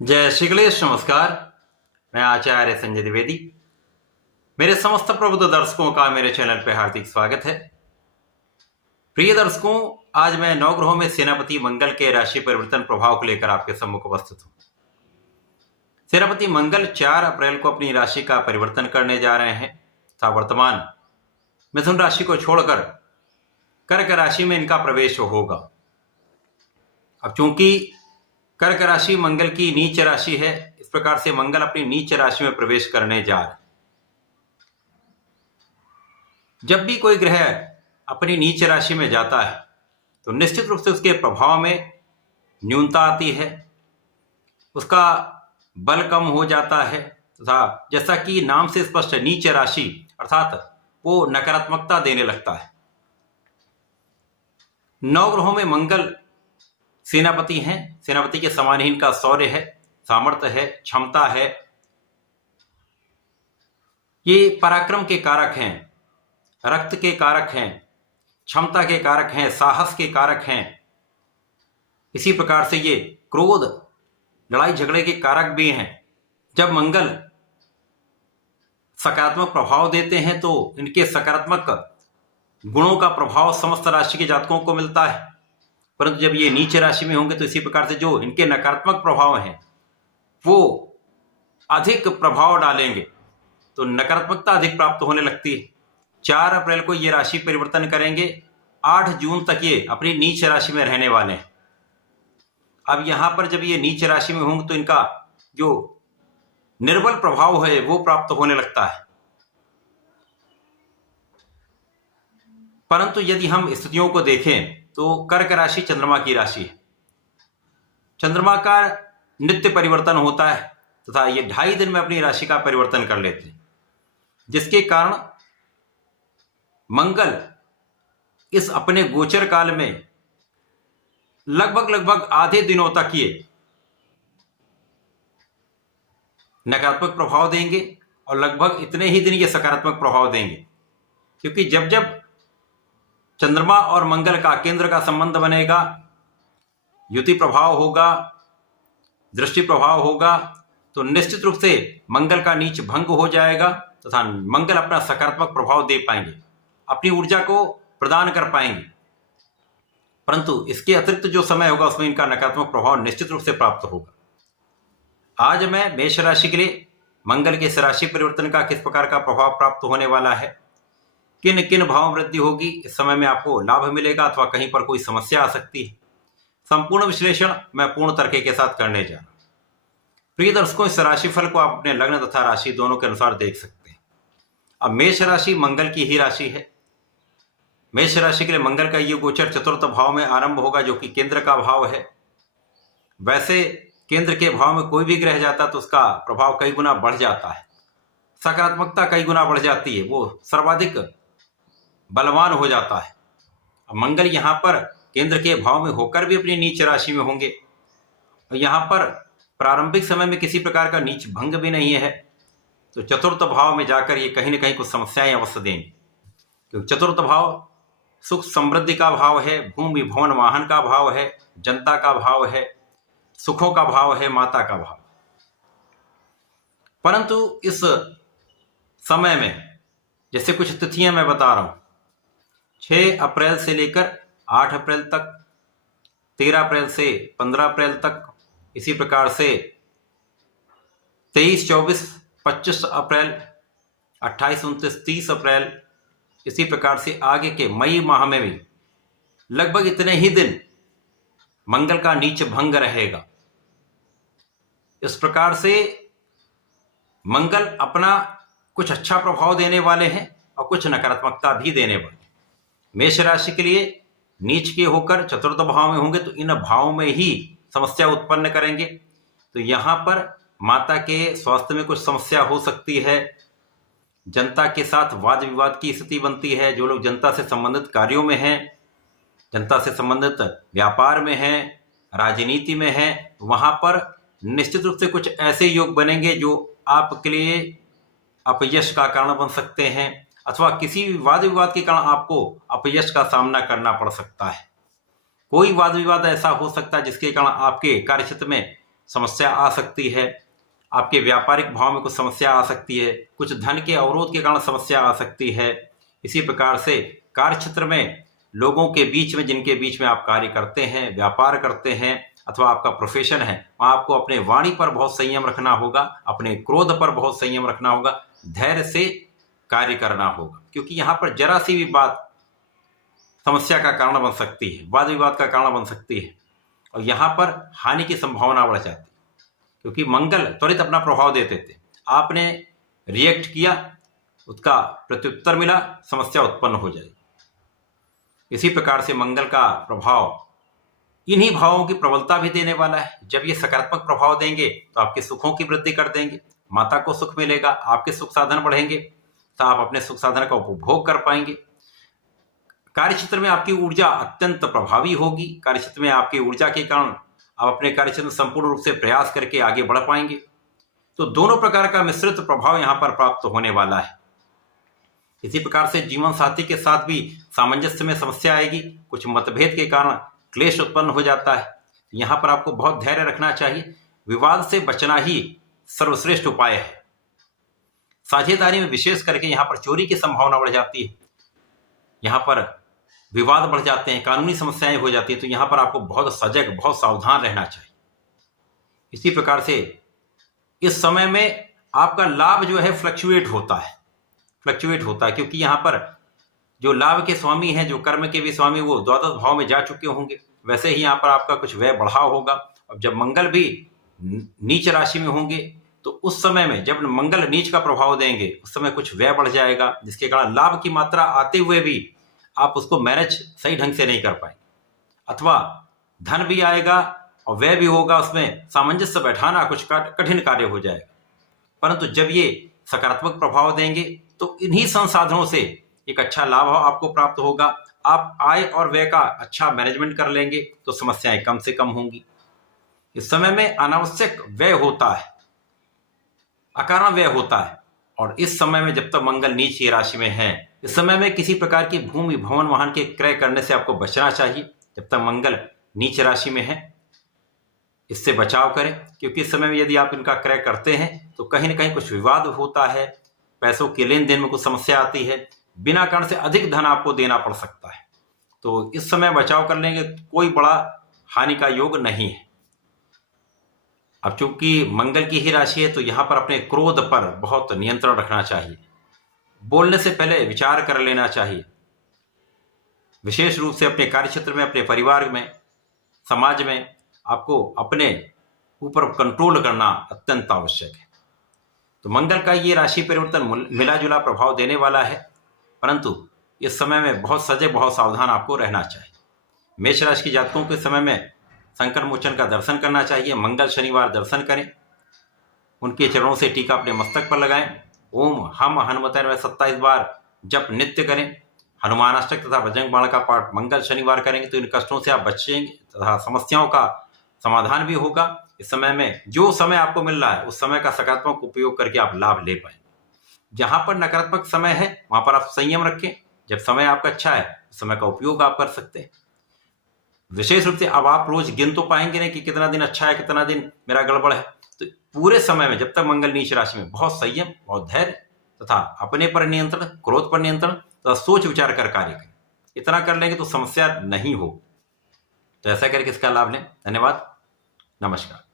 जय श्री गणेश। नमस्कार, मैं आचार्य संजय द्विवेदी। मेरे समस्त प्रबुद्ध दर्शकों का मेरे चैनल पर हार्दिक स्वागत है। प्रिय दर्शकों, आज मैं नवग्रहों में सेनापति मंगल के राशि परिवर्तन प्रभाव को लेकर आपके सम्मुख उपस्थित हूं। सेनापति मंगल 4 अप्रैल को अपनी राशि का परिवर्तन करने जा रहे हैं तथा वर्तमान मिथुन राशि को छोड़कर कर्क राशि में इनका प्रवेश होगा। अब चूंकि कर्क राशि मंगल की नीच राशि है, इस प्रकार से मंगल अपनी नीच राशि में प्रवेश करने जा रहे हैं। जब भी कोई ग्रह अपनी नीच राशि में जाता है तो निश्चित रूप से उसके प्रभाव में न्यूनता आती है, उसका बल कम हो जाता है तथा जैसा कि नाम से स्पष्ट है, नीच राशि अर्थात वो नकारात्मकता देने लगता है। नवग्रहों में मंगल सेनापति हैं। सेनापति के समान ही इनका शौर्य है, सामर्थ्य है, क्षमता है। ये पराक्रम के कारक हैं, रक्त के कारक हैं, क्षमता के कारक हैं, साहस के कारक हैं। इसी प्रकार से ये क्रोध, लड़ाई झगड़े के कारक भी हैं। जब मंगल सकारात्मक प्रभाव देते हैं तो इनके सकारात्मक गुणों का प्रभाव समस्त राशि के जातकों को मिलता है, परंतु जब ये नीच राशि में होंगे तो इसी प्रकार से जो इनके नकारात्मक प्रभाव हैं वो अधिक प्रभाव डालेंगे, तो नकारात्मकता अधिक प्राप्त होने लगती है। 4 अप्रैल को ये राशि परिवर्तन करेंगे, 8 जून तक ये अपनी नीच राशि में रहने वाले हैं। अब यहां पर जब ये नीच राशि में होंगे तो इनका जो निर्बल प्रभाव है वो प्राप्त होने लगता है। परंतु यदि हम स्थितियों को देखें तो कर्क राशि चंद्रमा की राशि है। चंद्रमा का नित्य परिवर्तन होता है तथा ये 2.5 दिन में अपनी राशि का परिवर्तन कर लेते हैं, जिसके कारण मंगल इस अपने गोचर काल में लगभग आधे दिनों तक ये नकारात्मक प्रभाव देंगे और लगभग इतने ही दिन ये सकारात्मक प्रभाव देंगे, क्योंकि जब जब चंद्रमा और मंगल का केंद्र का संबंध बनेगा, युति प्रभाव होगा, दृष्टि प्रभाव होगा, तो निश्चित रूप से मंगल का नीच भंग हो जाएगा तथा मंगल अपना सकारात्मक प्रभाव दे पाएंगे, अपनी ऊर्जा को प्रदान कर पाएंगे। परंतु इसके अतिरिक्त जो समय होगा उसमें इनका नकारात्मक प्रभाव निश्चित रूप से प्राप्त होगा। आज मैं मेष राशि के लिए मंगल के इस राशि परिवर्तन का किस प्रकार का प्रभाव प्राप्त होने वाला है, किन किन भाव वृद्धि होगी, इस समय में आपको लाभ मिलेगा अथवा कहीं पर कोई समस्या आ सकती है, संपूर्ण विश्लेषण मैं पूर्ण तर्क के साथ करने जा रहा हूं। प्रिय दर्शकों, इस राशिफल को आप अपने लग्न तथा राशि दोनों के अनुसार देख सकते हैं। अब मेष राशि मंगल की ही राशि है। मेष राशि के लिए मंगल का ये गोचर चतुर्थ भाव में आरंभ होगा, जो कि केंद्र का भाव है। वैसे केंद्र के भाव में कोई भी ग्रह जाता तो उसका प्रभाव कई गुना बढ़ जाता है, सकारात्मकता कई गुना बढ़ जाती है, वो सर्वाधिक बलवान हो जाता है। अब मंगल यहाँ पर केंद्र के भाव में होकर भी अपनी नीच राशि में होंगे और यहाँ पर प्रारंभिक समय में किसी प्रकार का नीच भंग भी नहीं है, तो चतुर्थ भाव में जाकर ये कहीं ना कहीं कुछ समस्याएं अवश्य देंगे, क्योंकि चतुर्थ भाव सुख समृद्धि का भाव है, भूमि भवन वाहन का भाव है, जनता का भाव है, सुखों का भाव है, माता का भाव। परंतु इस समय में जैसे कुछ तिथियां मैं बता रहा हूं, 6 अप्रैल से लेकर 8 अप्रैल तक, 13 अप्रैल से 15 अप्रैल तक, इसी प्रकार से 23, 24, 25 अप्रैल, 28, 29, 30 अप्रैल, इसी प्रकार से आगे के मई माह में भी लगभग इतने ही दिन मंगल का नीच भंग रहेगा। इस प्रकार से मंगल अपना कुछ अच्छा प्रभाव देने वाले हैं और कुछ नकारात्मकता भी देने वाले हैं। मेष राशि के लिए नीच के होकर चतुर्थ भाव में होंगे तो इन भावों में ही समस्या उत्पन्न करेंगे। तो यहाँ पर माता के स्वास्थ्य में कुछ समस्या हो सकती है, जनता के साथ वाद विवाद की स्थिति बनती है। जो लोग जनता से संबंधित कार्यों में हैं, जनता से संबंधित व्यापार में हैं, राजनीति में हैं, वहाँ पर निश्चित रूप से कुछ ऐसे योग बनेंगे जो आपके लिए अपयश का कारण बन सकते हैं, अथवा किसी वाद विवाद के कारण आपको अपयश का सामना करना पड़ सकता है। कोई वाद विवाद ऐसा हो सकता है जिसके कारण आपके कार्यक्षेत्र में समस्या आ सकती है, आपके व्यापारिक भाव में कुछ समस्या आ सकती है, कुछ धन के अवरोध के कारण समस्या आ सकती है। इसी प्रकार से कार्य क्षेत्र में लोगों के बीच में, जिनके बीच में आप कार्य करते हैं, व्यापार करते हैं अथवा आपका प्रोफेशन है, वहाँ आपको अपने वाणी पर बहुत संयम रखना होगा, अपने क्रोध पर बहुत संयम रखना होगा, धैर्य से कार्य करना होगा, क्योंकि यहाँ पर जरा सी भी बात समस्या का कारण बन सकती है, वाद विवाद का कारण बन सकती है और यहाँ पर हानि की संभावना बढ़ जाती है, क्योंकि मंगल त्वरित अपना प्रभाव देते थे। आपने रिएक्ट किया, उसका प्रत्युत्तर मिला, समस्या उत्पन्न हो जाएगी। इसी प्रकार से मंगल का प्रभाव इन्हीं भावों की प्रबलता भी देने वाला है। जब ये सकारात्मक प्रभाव देंगे तो आपके सुखों की वृद्धि कर देंगे, माता को सुख मिलेगा, आपके सुख साधन बढ़ेंगे, तो आप अपने सुख साधन का उपभोग कर पाएंगे। कार्य क्षेत्र में आपकी ऊर्जा अत्यंत प्रभावी होगी। कार्य क्षेत्र में आपकी ऊर्जा के कारण आप अपने कार्य क्षेत्र में संपूर्ण रूप से प्रयास करके आगे बढ़ पाएंगे। तो दोनों प्रकार का मिश्रित प्रभाव यहाँ पर प्राप्त होने वाला है। इसी प्रकार से जीवन साथी के साथ भी सामंजस्य में समस्या आएगी, कुछ मतभेद के कारण क्लेश उत्पन्न हो जाता है। यहाँ पर आपको बहुत धैर्य रखना चाहिए, विवाद से बचना ही सर्वश्रेष्ठ उपाय है। साझेदारी में विशेष करके यहाँ पर चोरी की संभावना बढ़ जाती है, यहाँ पर विवाद बढ़ जाते हैं, कानूनी समस्याएं हो जाती हैं, तो यहाँ पर आपको बहुत सजग, बहुत सावधान रहना चाहिए। इसी प्रकार से इस समय में आपका लाभ जो है फ्लक्चुएट होता है, क्योंकि यहाँ पर जो लाभ के स्वामी हैं, जो कर्म के भी स्वामी, वो द्वादश भाव में जा चुके होंगे। वैसे ही यहाँ पर आपका कुछ व्यय बढ़ा होगा। अब जब मंगल भी नीच राशि में होंगे तो उस समय में जब मंगल नीच का प्रभाव देंगे उस समय कुछ व्यय बढ़ जाएगा, जिसके कारण लाभ की मात्रा आते हुए भी आप उसको मैनेज सही ढंग से नहीं कर पाएंगे, अथवा धन भी आएगा और व्यय भी होगा, उसमें सामंजस्य बैठाना कुछ कठिन कार्य हो जाएगा। परंतु जब ये सकारात्मक प्रभाव देंगे तो इन्हीं संसाधनों से एक अच्छा लाभ आपको प्राप्त होगा। आप आय और व्यय का अच्छा मैनेजमेंट कर लेंगे तो समस्याएं कम से कम होंगी। इस समय में अनावश्यक व्यय होता है, अकारण व्यय होता है, और इस समय में जब तक मंगल नीच की राशि में है, इस समय में किसी प्रकार की भूमि, भवन, वाहन के क्रय करने से आपको बचना चाहिए। जब तक मंगल नीच राशि में है इससे बचाव करें, क्योंकि इस समय में यदि आप इनका क्रय करते हैं तो कहीं ना कहीं कुछ विवाद होता है, पैसों के लेन देन में कुछ समस्या आती है, बिना कारण से अधिक धन आपको देना पड़ सकता है। तो इस समय बचाव कर लेंगे, कोई बड़ा हानि का योग नहीं है। अब चूंकि मंगल की ही राशि है तो यहाँ पर अपने क्रोध पर बहुत नियंत्रण रखना चाहिए, बोलने से पहले विचार कर लेना चाहिए। विशेष रूप से अपने कार्य क्षेत्र में, अपने परिवार में, समाज में आपको अपने ऊपर कंट्रोल करना अत्यंत आवश्यक है। तो मंगल का ये राशि परिवर्तन मिला जुला प्रभाव देने वाला है, परंतु इस समय में बहुत सजग, बहुत सावधान आपको रहना चाहिए। मेष राशि के जातकों के समय में संकट मोचन का दर्शन करना चाहिए। मंगल शनिवार दर्शन करें, उनके चरणों से टीका अपने मस्तक पर लगाएं। ओम हम हनुमते नमः 27 बार जप नित्य करें। हनुमानाष्टक तथा बजरंग बाण का पाठ मंगल शनिवार करेंगे तो इन कष्टों से आप बचेंगे तथा समस्याओं का समाधान भी होगा। इस समय में जो समय आपको मिल रहा है उस समय का सकारात्मक उपयोग करके आप लाभ ले पाए। जहां पर नकारात्मक समय है वहां पर आप संयम रखें, जब समय आपका अच्छा है उस समय का उपयोग आप कर सकते हैं। विशेष रूप से अब आप रोज गिन तो पाएंगे नहीं कि कितना दिन अच्छा है, कितना दिन मेरा गड़बड़ है। तो पूरे समय में जब तक मंगल नीच राशि में बहुत संयम, बहुत धैर्य तथा अपने पर नियंत्रण, क्रोध पर नियंत्रण तथा सोच विचार कर कार्य करें। इतना कर लेंगे तो समस्या नहीं हो। तो ऐसा करके इसका लाभ लें। धन्यवाद, नमस्कार।